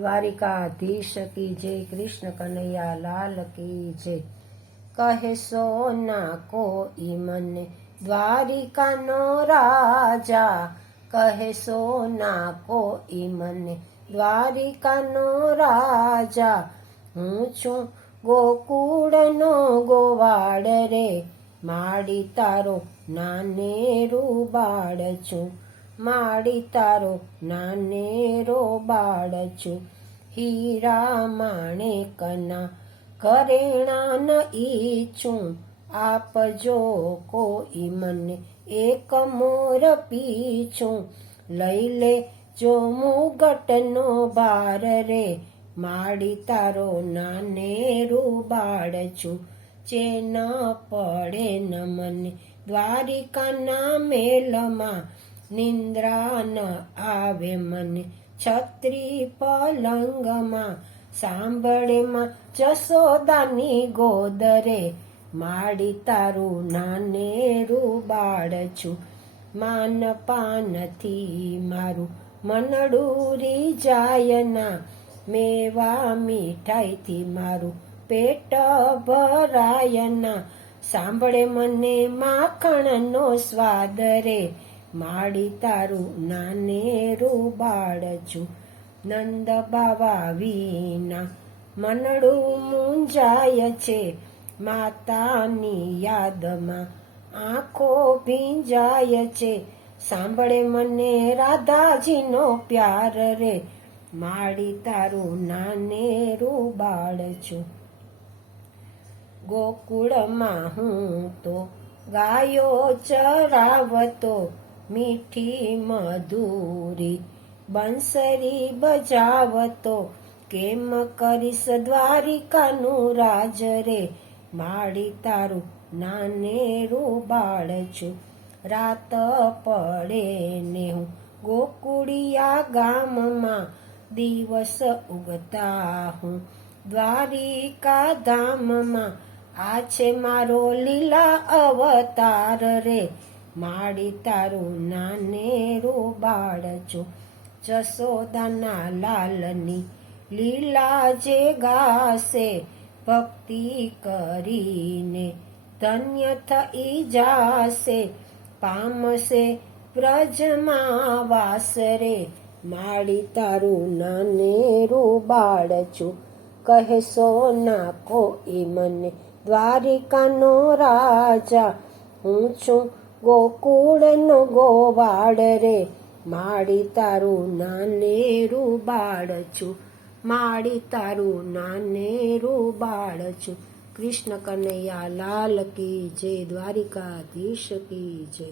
દ્વારિકાધીશ કી જય, કૃષ્ણ કનૈયા લાલ કી જય. કહે કો કોઈ મને દ્વારિકાનો રાજા. કહે ના કોઈ મને દ્વારિકાનો રાજા. હું છું ગોકુળનો ગોવાળ રે. માડી તારો નાનેરું બાળ છું. માડી તારો નાનેરો બાળ છું. હીરા માણેકના કરેણા ન ઈચ્છું. આપજો કોઈ મને એક મોર પીછું. લઈ લે જો મુગટનો બાર રે. માડી તારો નાનેરું બાળ છું. ચેન પડે ન મને દ્વારિકાના મેલમાં. નિંદ્રા ન આવે મને. છત્રી પલંગમાં સાંભળેમાં જસોદાની ગોદરે. માડી તારું નાનેરું બાળ છું. માન પાનથી મારું મનડુરી જાયના મેવા મીઠાઈથી મારું પેટ ભરાયના સાંભળે મને માખણનો સ્વાદ રે. માડી તારું નાનેરું બાળ છું નંદ બાવા વિના મનડું મૂંઝાય છે માતાની યાદમાં આંખો ભીંજાય છે સાંભળે મને રાધાજીનો પ્યાર રે માડી તારું નાનેરું બાળ ગોકુળમાં હું તો ગાયો ચરાવતો મીઠી મધુરી બંસરી બજાવતો, કેમ કરીશ દ્વારિકાનું રાજ રે? માડી તારું નાનેરું બાળ છું. રાત પડે ને હું ગોકુળિયા ગામમાં દિવસ ઉગતા હું. દ્વારિકા ધામમાં આ છે મારો લીલા અવતાર રે. માડી તારું નાનેરો બાળજો જસોદાના લાલની લીલા જે ગાશે ભક્તિ કરીને ધન્ય થઈ જાશે. પામશે વ્રજમાં વાસરે. માળી તારું નાનેરું બાળ કહેશો ના કોઈ મને દ્વારિકાનો રાજા. હું છું ગોકુળનો ગોવાળ રે માડી તારું નાનેરું બાળ છું માડી તારું નાનેરું બાળ છું કૃષ્ણ કનૈયા લાલ કી જય દ્વારિકાધીશ કી જય